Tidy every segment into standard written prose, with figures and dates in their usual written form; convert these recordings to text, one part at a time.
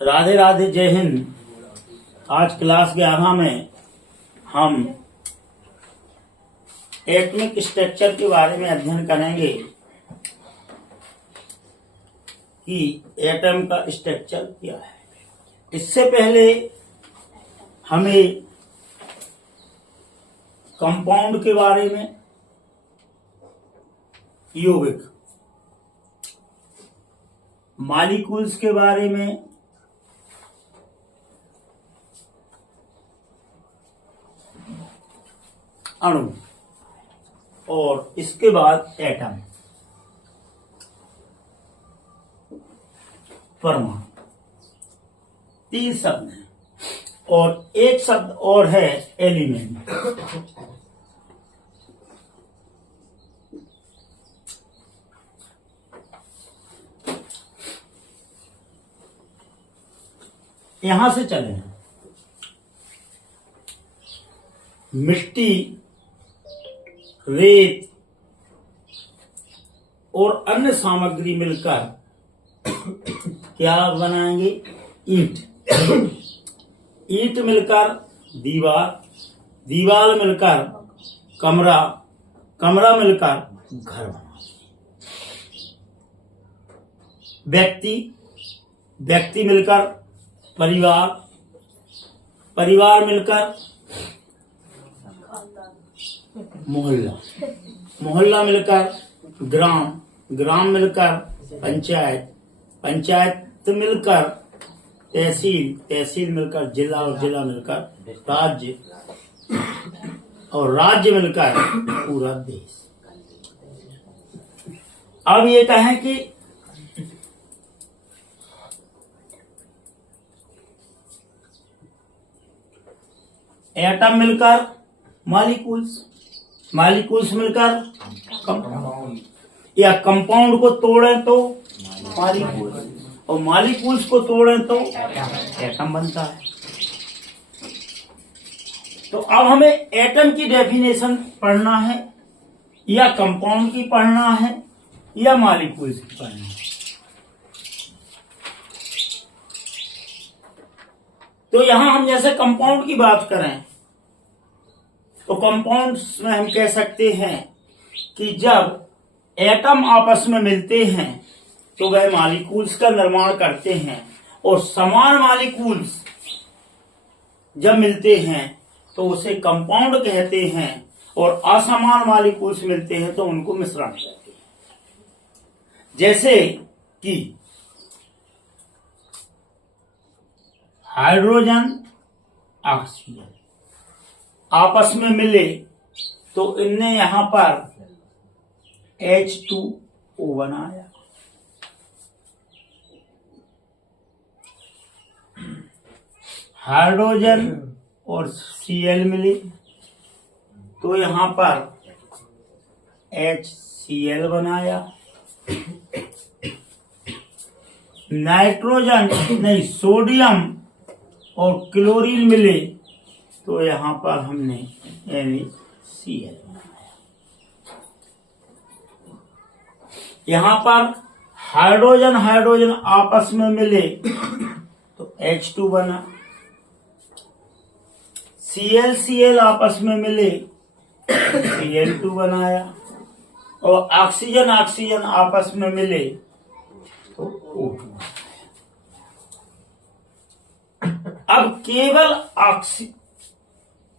राधे राधे, जय हिंद। आज क्लास 11 में हम एटॉमिक स्ट्रक्चर के बारे में अध्ययन करेंगे कि एटम का स्ट्रक्चर क्या है। इससे पहले हमें कंपाउंड के बारे में, यौगिक, मॉलिक्यूल्स के बारे में, अणु, और इसके बाद एटम, परमाणु। 3 शब्द हैं और एक शब्द और है एलिमेंट। यहां से चलें। मिट्टी, रेत और अन्य सामग्री मिलकर क्या बनाएंगे? ईंट। ईंट मिलकर दीवार, दीवार मिलकर कमरा, कमरा मिलकर घर बनाएंगे। व्यक्ति, व्यक्ति मिलकर परिवार, परिवार मिलकर मोहल्ला, मोहल्ला मिलकर ग्राम, ग्राम मिलकर पंचायत, पंचायत मिलकर तहसील, तहसील मिलकर जिला और जिला मिलकर राज्य, और राज्य मिलकर पूरा देश। अब ये कहें कि एटम मिलकर मॉलिक्यूल्स, मॉलिक्यूल्स मिलकर कंपाउंड, या कंपाउंड को तोड़ें तो मॉलिक्यूल्स, और मॉलिक्यूल्स को तोड़ें तो एटम बनता है। तो अब हमें एटम की डेफिनेशन पढ़ना है, या कंपाउंड की पढ़ना है, या मॉलिक्यूल्स की पढ़ना है। तो यहां हम जैसे कंपाउंड की बात करें तो कंपाउंड्स में हम कह सकते हैं कि जब एटम आपस में मिलते हैं तो वह मॉलिक्यूल्स का निर्माण करते हैं, और समान मॉलिक्यूल्स जब मिलते हैं तो उसे कंपाउंड कहते हैं, और असमान मॉलिक्यूल्स मिलते हैं तो उनको मिश्रण कहते हैं। जैसे कि हाइड्रोजन, ऑक्सीजन आपस में मिले तो इनने यहां पर H2O बनाया। हाइड्रोजन और Cl मिले तो यहां पर HCl बनाया। नाइट्रोजन नहीं, सोडियम और क्लोरीन मिले तो यहां पर हमने NaCl बनाया। यहां पर हाइड्रोजन हाइड्रोजन आपस में मिले तो H2 बना। Cl Cl आपस में मिले Cl2 बनाया, और ऑक्सीजन ऑक्सीजन आपस में मिले तो O2। अब केवल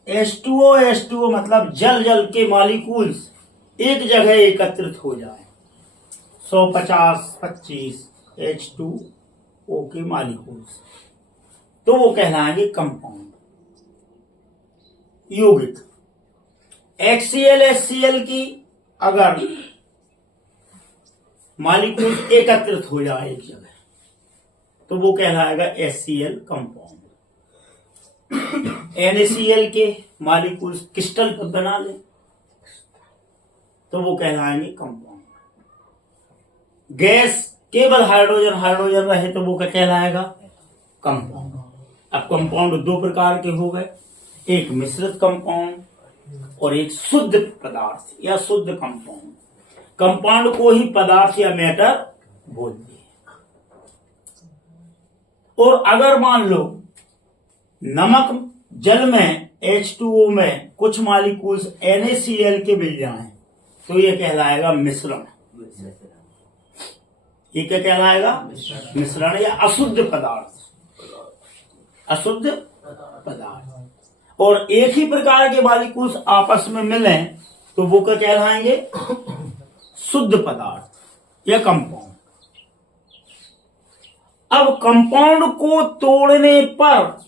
H2O H2O मतलब जल जल के मॉलिक्यूल्स एक जगह एकत्रित हो जाए, 150-25 H2O के मॉलिक्यूल्स, तो वो कहलाएंगे कंपाउंड। यौगिक, HCl HCl की अगर मॉलिक्यूल एकत्रित हो जाए एक जगह तो वो कहलाएगा HCl कंपाउंड। NaCl के मॉलिक्यूल्स क्रिस्टल पर बना ले तो वो कहलाएंगे कंपाउंड। गैस केवल हाइड्रोजन हाइड्रोजन रहे तो वो क्या कहलाएगा? कंपाउंड। अब कंपाउंड 2 प्रकार के हो गए, एक मिश्रित कंपाउंड और एक शुद्ध पदार्थ या शुद्ध कंपाउंड। कंपाउंड को ही पदार्थ या मैटर बोलते हैं। और अगर मान लो नमक जल में H2O में कुछ मॉलिक्यूल्स NaCl के मिल जाएं तो ये कहलाएगा मिश्रण। ये क्या कहलाएगा? मिश्रण या अशुद्ध पदार्थ। अशुद्ध पदार्थ। और एक ही प्रकार के मॉलिक्यूल्स आपस में मिलें तो वो क्या कहलाएंगे? शुद्ध पदार्थ या कंपाउंड। अब कंपाउंड को तोड़ने पर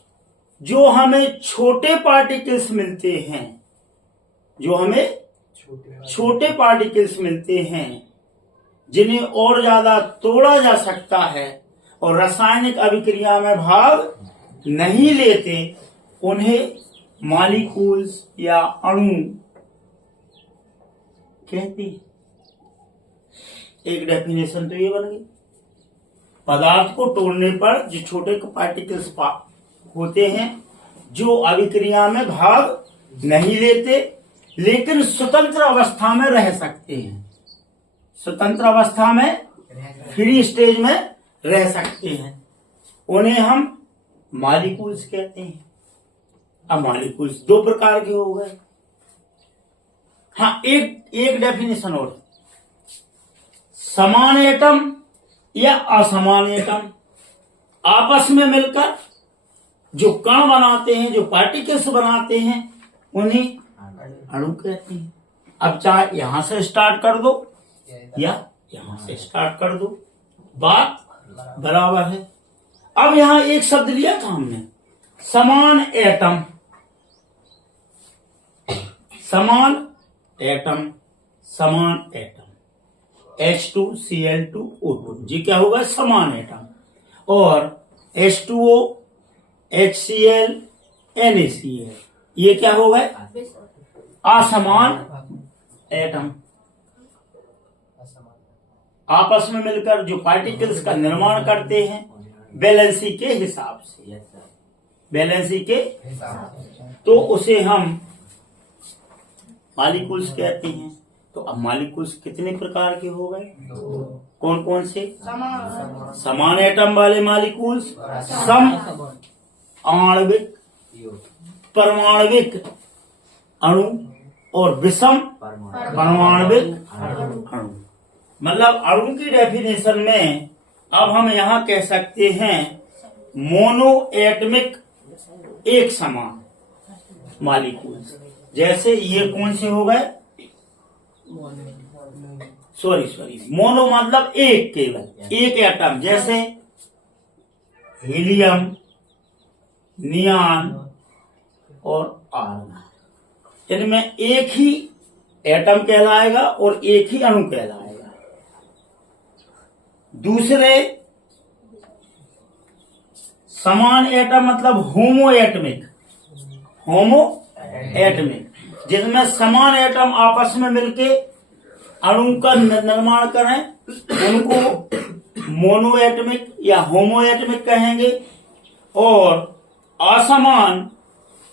जो हमें छोटे पार्टिकल्स मिलते हैं, जो हमें छोटे पार्टिकल्स मिलते हैं, जिन्हें और ज्यादा तोड़ा जा सकता है और रासायनिक अभिक्रिया में भाग नहीं लेते, उन्हें मॉलिक्यूल्स या अणु कहते हैं। एक डेफिनेशन तो ये बन गई। पदार्थ को तोड़ने पर जो छोटे पार्टिकल्स होते हैं जो अभिक्रिया में भाग नहीं लेते लेकिन स्वतंत्र अवस्था में रह सकते हैं, स्वतंत्र अवस्था में फ्री स्टेज में रह सकते हैं, उन्हें हम मॉलिक्यूल्स कहते हैं। अब मॉलिक्यूल्स दो प्रकार के हो गए। हाँ, एक डेफिनेशन और, समान एटम या असमान एटम आपस में मिलकर जो कण बनाते हैं, जो पार्टिकल्स बनाते हैं, उन्हें अणु कहते हैं। अब चाहे यहां से स्टार्ट कर दो या यहां से स्टार्ट कर दो, बात बराबर है। अब यहां एक शब्द लिया था हमने, समान एटम। समान एटम, समान एटम H2Cl2O2, जी क्या होगा? समान एटम। और H2O, HCl, NaCl, ये क्या होगा? असमान एटम। आपस में मिलकर जो पार्टिकल्स का निर्माण करते हैं बैलेंसी के हिसाब से, बैलेंसी के, तो उसे हम मॉलिक्यूल्स कहते हैं। तो अब मॉलिक्यूल्स कितने प्रकार के हो गए? कौन कौन से? समान एटम वाले मॉलिक्यूल्स, सम आणविक, परमाणविक अणु और विषम परमाणविक अणु। मतलब अणु की डेफिनेशन में अब हम यहां कह सकते हैं मोनो एटमिक, एक समान मॉलिक्यूल्स। जैसे ये कौन से हो गए? सॉरी, मोनो मतलब एक, केवल एक एटम। जैसे हीलियम, नियान और आर्गन, इनमें एक ही एटम कहलाएगा और एक ही अणु कहलाएगा। दूसरे समान एटम मतलब होमो एटमिक, होमो एटमिक, जिनमें समान एटम आपस में मिलके अणु का निर्माण करें, उनको मोनो एटमिक या होमो एटमिक कहेंगे। और असमान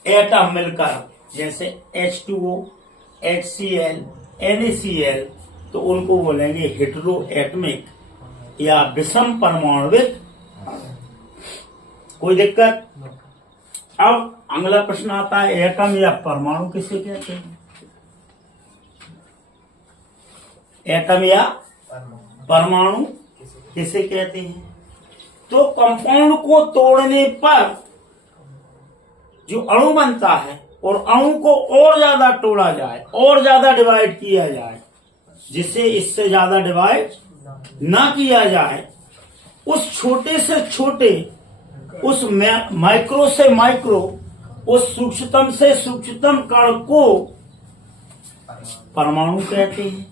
एटम मिलकर जैसे H2O, HCl, NaCl, तो उनको बोलेंगे हेटेरो एटमिक या विषम परमाणविक। कोई दिक्कत? अब अगला प्रश्न आता है, एटम या परमाणु किसे कहते हैं? एटम या परमाणु किसे कहते हैं? तो कंपाउंड को तोड़ने पर जो अणु बनता है और अणु को और ज्यादा तोड़ा जाए, और ज्यादा डिवाइड किया जाए, जिससे इससे ज्यादा डिवाइड ना किया जाए, उस छोटे से छोटे, उस माइक्रो से माइक्रो, उस सूक्ष्मतम से सूक्ष्मतम कण को परमाणु कहते हैं,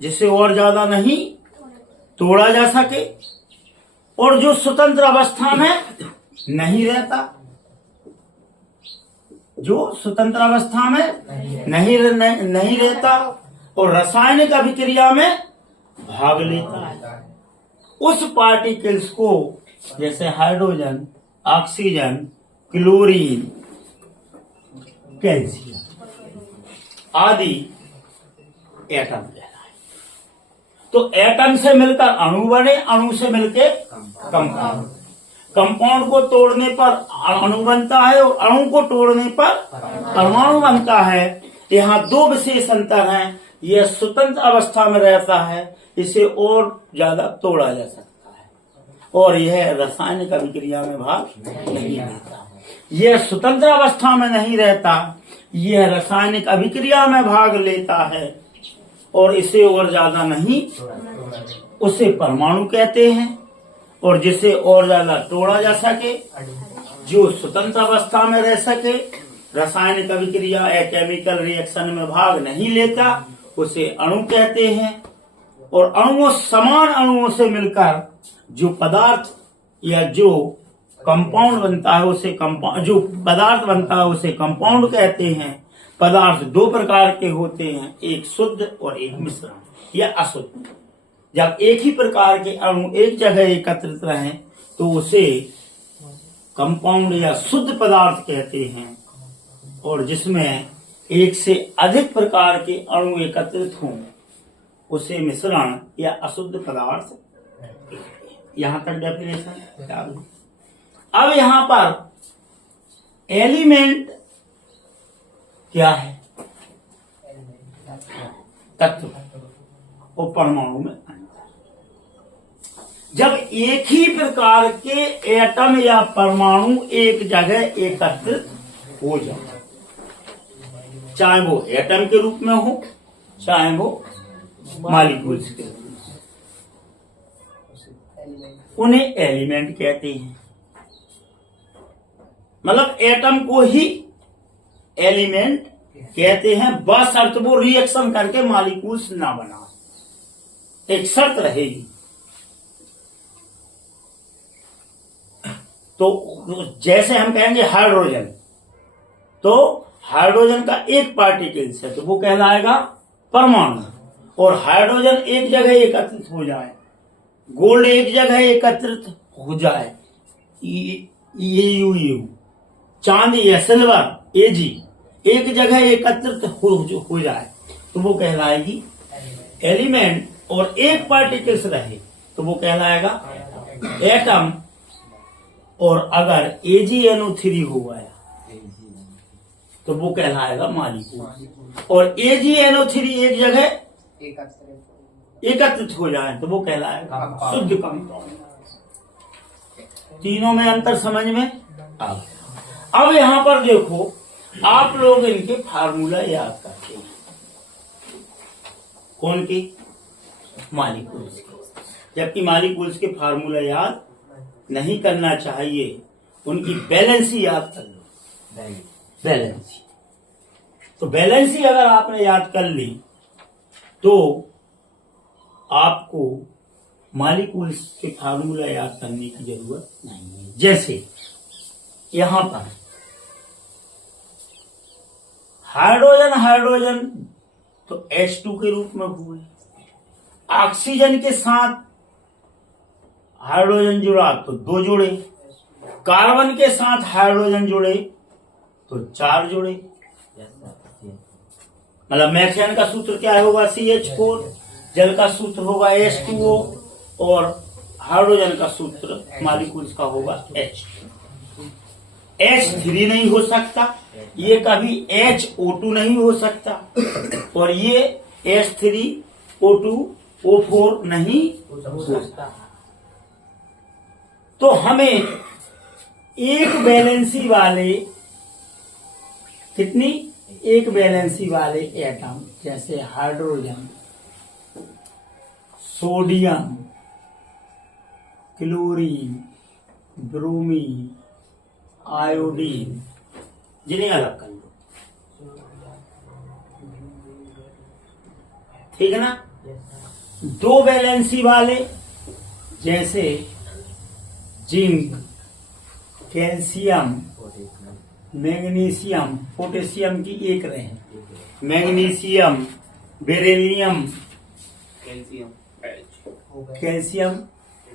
जिसे और ज्यादा नहीं तोड़ा जा सके और जो स्वतंत्र अवस्था में नहीं रहता, जो स्वतंत्र अवस्था में नहीं रहता और रासायनिक अभिक्रिया में भाग लेता है। उस पार्टिकल्स को जैसे हाइड्रोजन, ऑक्सीजन, क्लोरीन, कैल्शियम आदि एटम कहलाए। तो एटम से मिलकर अणु बने, अणु से मिलकर कंपाउंड। कंपाउंड को तोड़ने पर अणु बनता है और अणु को तोड़ने पर परमाणु बनता है। यहाँ दो विशेष अंतर हैं। यह स्वतंत्र अवस्था में रहता है, इसे और ज्यादा तोड़ा जा सकता है, और यह रासायनिक अभिक्रिया में भाग नहीं लेता। यह स्वतंत्र अवस्था में नहीं रहता, यह रासायनिक अभिक्रिया में भाग लेता है और इसे और ज्यादा नहीं, उसे परमाणु कहते हैं। और जिसे और ज्यादा तोड़ा जा सके, जो स्वतंत्र अवस्था में रह सके, रासायनिक अभिक्रिया या केमिकल रिएक्शन में भाग नहीं लेता, उसे अणु कहते हैं। और अणुओं, समान अणुओं से मिलकर जो पदार्थ या जो कंपाउंड बनता है उसे जो पदार्थ बनता है उसे कंपाउंड कहते हैं। पदार्थ दो प्रकार के होते हैं, एक शुद्ध और एक मिश्रण या अशुद्ध। जब एक ही प्रकार के अणु एक जगह एकत्रित रहें तो उसे कंपाउंड या शुद्ध पदार्थ कहते हैं, और जिसमें एक से अधिक प्रकार के अणु एकत्रित हों उसे मिश्रण या अशुद्ध पदार्थ कहते हैं। यहां तक डेफिनेशन। अब यहां पर एलिमेंट क्या है? तत्व और परमाणु में अंतर। जब एक ही प्रकार के एटम या परमाणु एक जगह एकत्रित हो जाए, चाहे वो एटम के रूप में हो, चाहे वो मॉलिक्यूल्स के रूप में, उन्हें एलिमेंट कहते हैं। मतलब एटम को ही एलिमेंट कहते हैं, बशर्ते वो रिएक्शन करके मॉलिक्यूल्स ना बना। एक शर्त रहेगी। तो जैसे हम कहेंगे हाइड्रोजन, तो हाइड्रोजन का एक पार्टिकल्स है तो वो कहलाएगा परमाणु। और हाइड्रोजन एक जगह एकत्रित हो जाए, गोल्ड एक जगह एकत्रित हो जाए, AU, चांदी या सिल्वर AG एक जगह एकत्रित हो जाए तो वो कहलाएगी एलिमेंट। और एक पार्टिकल्स रहे तो वो कहलाएगा एटम। और अगर AgNO3 हो गया तो वो कहलाएगा मॉलिक्यूल। और AgNO3 एक जगह एकत्रित हो जाए तो वो कहलाएगा शुद्ध कंपाउंड। तीनों में अंतर समझ में आ गया। अब यहां पर देखो, आप लोग इनके फार्मूला याद करते हैं। कौन की? मॉलिक्यूल्स के। जबकि मॉलिक्यूल्स के फार्मूला याद नहीं करना चाहिए, उनकी बैलेंसी याद कर लो। बैलेंसी, तो बैलेंसी अगर आपने याद कर ली तो आपको मॉलिक्यूल्स के फार्मूला याद करने की जरूरत नहीं है। जैसे यहां पर हाइड्रोजन तो H2 के रूप में हुए। ऑक्सीजन के साथ हाइड्रोजन जुड़ा तो 2 जुड़े, कार्बन के साथ हाइड्रोजन जुड़े तो 4 जुड़े। मतलब मैथ्सन का सूत्र क्या होगा? CH4। जल का सूत्र होगा H2O। और हाइड्रोजन का सूत्र मॉलिक्यूल्स का होगा H2। H3 नहीं हो सकता, ये कभी HO2 नहीं हो सकता, और ये H3O2 O4 नहीं हो सकता। तो हमें एक वैलेंसी वाले, कितनी? एक वैलेंसी वाले एटम, जैसे hydrogen, sodium, chlorine, bromine, iodine, जिन्हें अलग कर लो। ठीक है ना? दो वैलेंसी वाले जैसे जिंक, कैल्शियम, मैग्नीशियम, पोटेशियम की एक रहे, मैग्नीशियम, बेरिलियम, कैल्शियम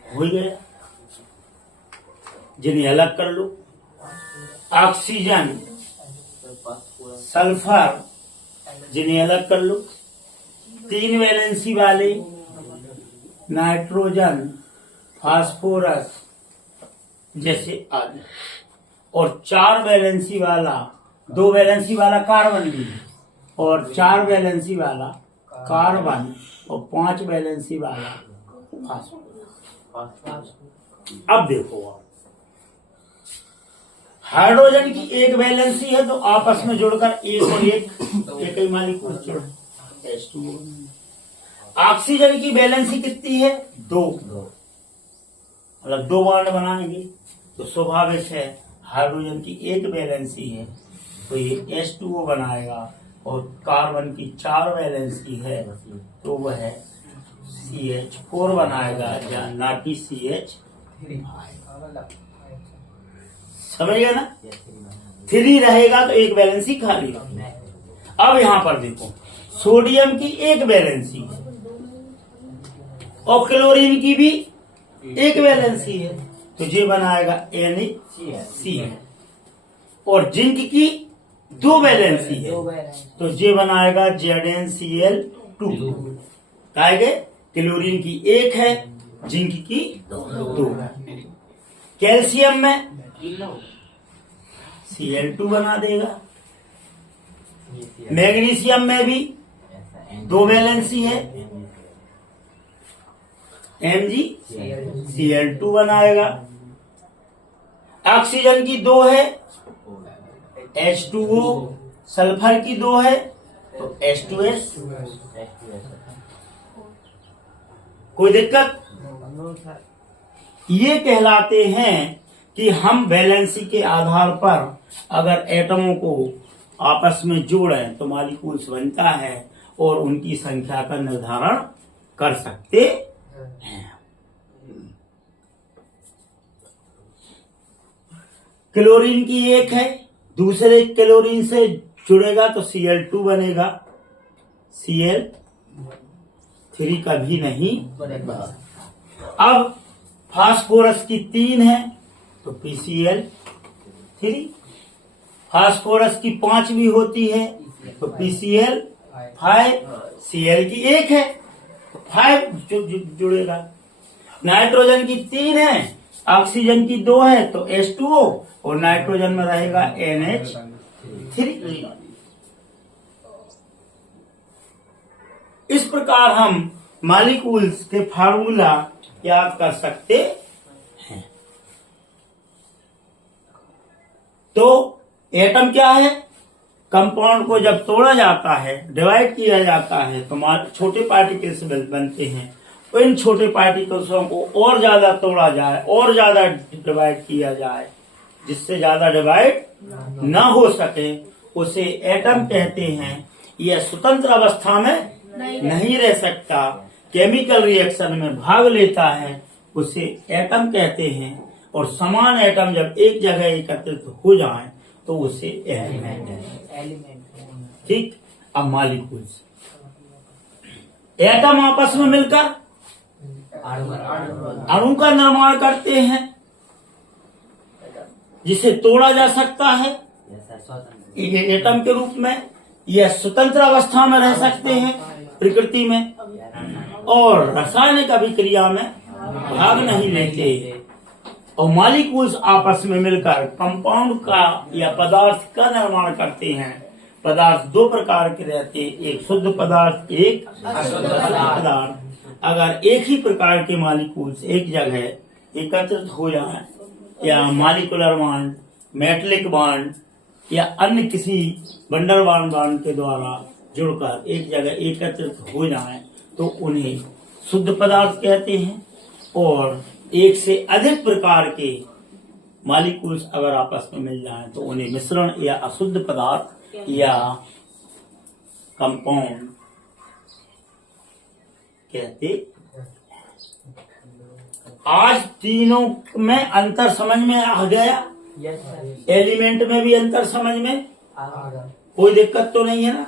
हो गया, जिन्हें अलग कर लो। ऑक्सीजन, सल्फर, जिन्हें अलग कर लो। 3 वैलेंसी वाले नाइट्रोजन, फास्फोरस, जैसे आज, और 4 वैलेंसी वाला, 2 वैलेंसी वाला कार्बन भी है, और 4 वैलेंसी वाला कार्बन और 5 वैलेंसी वाला फास्फोरस। अब देखो, आप हाइड्रोजन की 1 वैलेंसी है तो आपस में जुड़कर एक और एक ही मॉलिक्यूल जुड़े H2O। ऑक्सीजन की वैलेंसी कितनी है? 2, मतलब 2 बॉन्ड बनाएंगे, तो स्वाभाविक है हाइड्रोजन की 1 वैलेंसी है तो ये H2O बनाएगा, और कार्बन की 4 वैलेंसी है तो वह CH4 बनाएगा, या ना कि CH5। समझ गए ना? 3 रहेगा तो 1 वैलेंसी खाली। अब यहां पर देखो, सोडियम की 1 वैलेंसी है और क्लोरीन की भी 1 वैलेंसी है, तो ये बनाएगा NaCl, और जिंक की 2 वैलेंसी है तो ये बनाएगा ZnCl2। कहेंगे क्लोरीन की 1 है, जिंक की 2। कैल्शियम में Cl2 बना देगा। मैग्नीशियम में भी 2 वैलेंसी है, MgCl2 बनाएगा। ऑक्सीजन की 2 है, H2O, सल्फर की 2 है तो H2S। कोई दिक्कत? ये कहलाते हैं कि हम वैलेंसी के आधार पर अगर एटमों को आपस में जोड़ें तो मॉलिक्यूल्स बनता है और उनकी संख्या का निर्धारण कर सकते हैं। क्लोरीन की 1 है, दूसरे क्लोरीन से जुड़ेगा तो Cl2 बनेगा, Cl3 कभी नहीं बनेगा। अब फास्फोरस की 3 है तो PCl3, फास्फोरस की 5 भी होती है तो PCl5, Cl की 1 है तो 5 जुड़ेगा। नाइट्रोजन की 3 है, ऑक्सीजन की 2 है तो H2O, और नाइट्रोजन में रहेगा NH3। इस प्रकार हम मॉलिक्यूल्स के फार्मूला याद कर सकते हैं। तो एटम क्या है? कंपाउंड को जब तोड़ा जाता है, डिवाइड किया जाता है तो छोटे पार्टिकल्स बनते हैं। तो इन छोटे पार्टिकल्सों को और ज्यादा तोड़ा जाए और ज्यादा डिवाइड किया जाए, जिससे ज्यादा डिवाइड न हो सके उसे एटम कहते हैं। यह स्वतंत्र अवस्था में नहीं रह सकता, केमिकल रिएक्शन में भाग लेता है, उसे एटम कहते हैं। और समान एटम जब एक जगह एकत्रित हो जाए तो उसे एलिमेंट है। ठीक। अब मॉलिक्यूल्स, एटम आपस में मिलकर अणु का निर्माण करते हैं, जिसे तोड़ा जा सकता है एटम के रूप में। यह स्वतंत्र अवस्था में रह सकते हैं प्रकृति में, और रासायनिक अभिक्रिया में भाग नहीं लेते। और मॉलिक्यूल्स आपस में मिलकर कंपाउंड का या पदार्थ का निर्माण करते हैं। पदार्थ 2 प्रकार के रहते हैं, एक शुद्ध पदार्थ, एक अशुद्ध पदार्थ। अगर एक ही प्रकार के मॉलिक्यूल्स एक जगह एकत्रित हो जाएं, या मॉलिक्यूलर बॉन्ड, मेटलिक बॉन्ड या अन्य किसी वंडरवाल बॉन्ड के द्वारा जुड़कर एक जगह एकत्रित हो जाएं, तो उन्हें शुद्ध पदार्थ कहते हैं। और एक से अधिक प्रकार के मॉलिक्यूल्स अगर आपस में मिल जाएं तो उन्हें मिश्रण या अशुद्ध पदार्थ या कंपाउंड कहते। आज तीनों में अंतर समझ में आ गया? एलिमेंट में भी अंतर समझ में कोई दिक्कत तो नहीं है ना?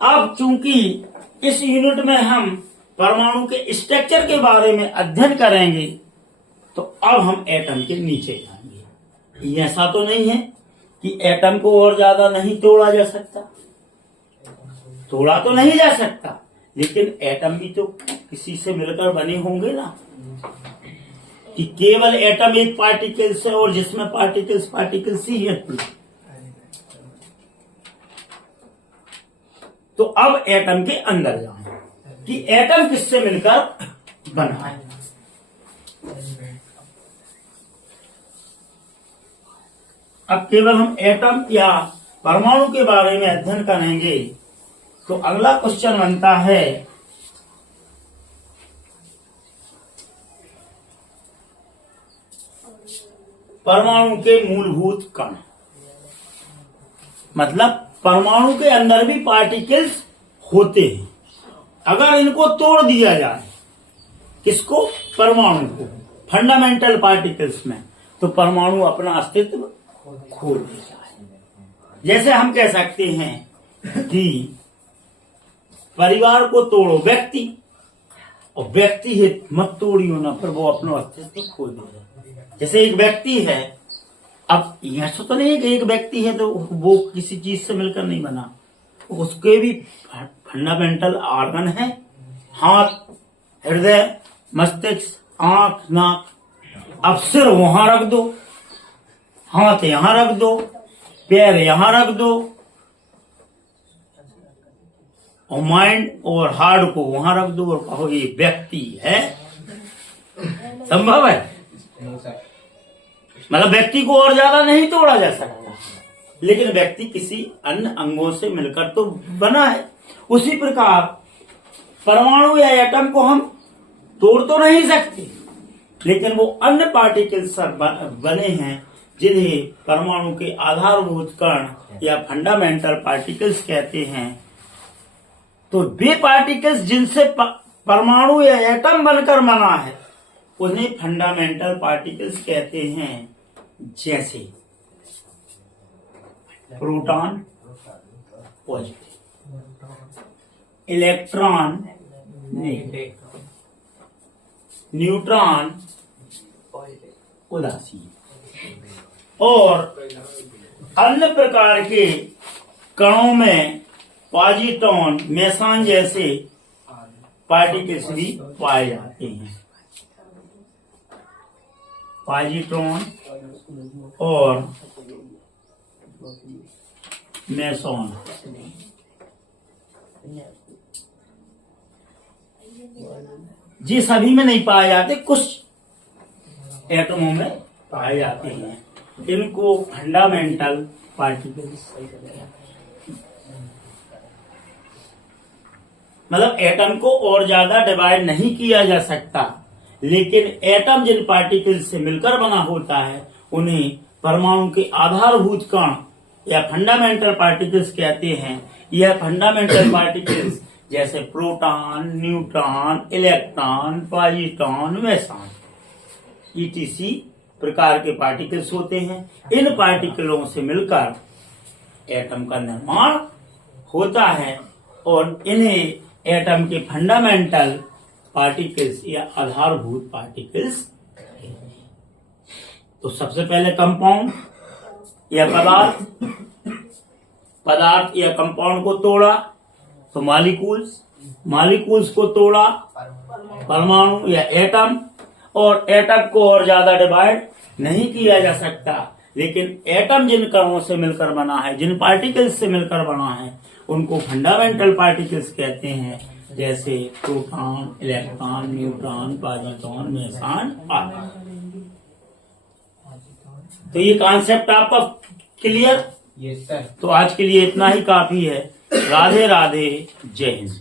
अब चूंकि इस यूनिट में हम परमाणु के स्ट्रक्चर के बारे में अध्ययन करेंगे, तो अब हम एटम के नीचे जाएंगे। ऐसा तो नहीं है कि एटम को और ज्यादा नहीं तोड़ा जा सकता, तोड़ा तो नहीं जा सकता, लेकिन एटम भी तो किसी से मिलकर बने होंगे ना। कि केवल एटम एक पार्टिकल्स है और जिसमें पार्टिकल्स ही है। तो अब एटम के अंदर जाएं कि एटम किससे मिलकर बना है। अब केवल हम एटम या परमाणु के बारे में अध्ययन करेंगे तो अगला क्वेश्चन बनता है परमाणु के मूलभूत कण। मतलब परमाणु के अंदर भी पार्टिकल्स होते हैं। अगर इनको तोड़ दिया जाए, किसको? परमाणु को, फंडामेंटल पार्टिकल्स में, तो परमाणु अपना अस्तित्व खो देता है। जैसे हम कह सकते हैं कि परिवार को तोड़ो व्यक्ति, और व्यक्ति है मत तोड़ियो ना, फिर वो अपना अस्तित्व खो देगा। जैसे एक व्यक्ति है, अब ऐसा तो नहीं है कि एक व्यक्ति है तो वो किसी चीज से मिलकर नहीं बना, उसके भी फंडामेंटल ऑर्गन है, हाथ, हृदय, मस्तिष्क, आंख, नाक। अब सिर वहां रख दो, हाथ यहां रख दो, पैर यहां रख दो, और माइंड और हार्ट को वहां रख दो और कहो ये व्यक्ति है। संभव है? मतलब व्यक्ति को और ज्यादा नहीं तोड़ा जा सकता, लेकिन व्यक्ति किसी अन्य अंगों से मिलकर तो बना है। उसी प्रकार परमाणु या एटम को हम तोड़ तो नहीं सकते, लेकिन वो अन्य पार्टिकल्स बने हैं जिन्हें परमाणु के आधारभूत कण या फंडामेंटल पार्टिकल्स कहते हैं। तो वे पार्टिकल्स जिनसे परमाणु या एटम बनकर बना है उन्हें फंडामेंटल पार्टिकल्स कहते हैं। जैसे proton positive, electron negative, neutron उदासीन, और अन्य प्रकार के कणों में पॉजिट्रॉन, मेसान जैसे पार्टिकल्स भी पाए जाते हैं। पॉजिट्रॉन और मेसॉन जी सभी में नहीं पाए जाते, कुछ एटमों में पाए जाते हैं। इनको फंडामेंटल पार्टिकल्स, मतलब एटम को और ज्यादा डिवाइड नहीं किया जा सकता, लेकिन एटम जिन पार्टिकल्स से मिलकर बना होता है उन्हें परमाणु के आधारभूत कण या फंडामेंटल पार्टिकल्स कहते हैं। यह फंडामेंटल पार्टिकल्स जैसे proton, neutron, electron, positron, meson ETC प्रकार के पार्टिकल्स होते हैं। इन पार्टिकलों से मिलकर एटम का निर्माण होता है और इन्हें एटम के फंडामेंटल पार्टिकल्स या आधारभूत पार्टिकल्स। तो सबसे पहले कंपाउंड या पदार्थ या कंपाउंड को तोड़ा तो मॉलिक्यूल्स को तोड़ा परमाणु या एटम, और एटम को और ज्यादा डिवाइड नहीं किया जा सकता, लेकिन एटम जिन कणों से मिलकर बना है, जिन पार्टिकल्स से मिलकर बना है, उनको फंडामेंटल पार्टिकल्स कहते हैं। जैसे proton, electron, neutron, positron, meson आदि। तो ये कॉन्सेप्ट आपका क्लियर? Yes sir. तो आज के लिए इतना ही काफी है। राधे राधे, जय हिंद।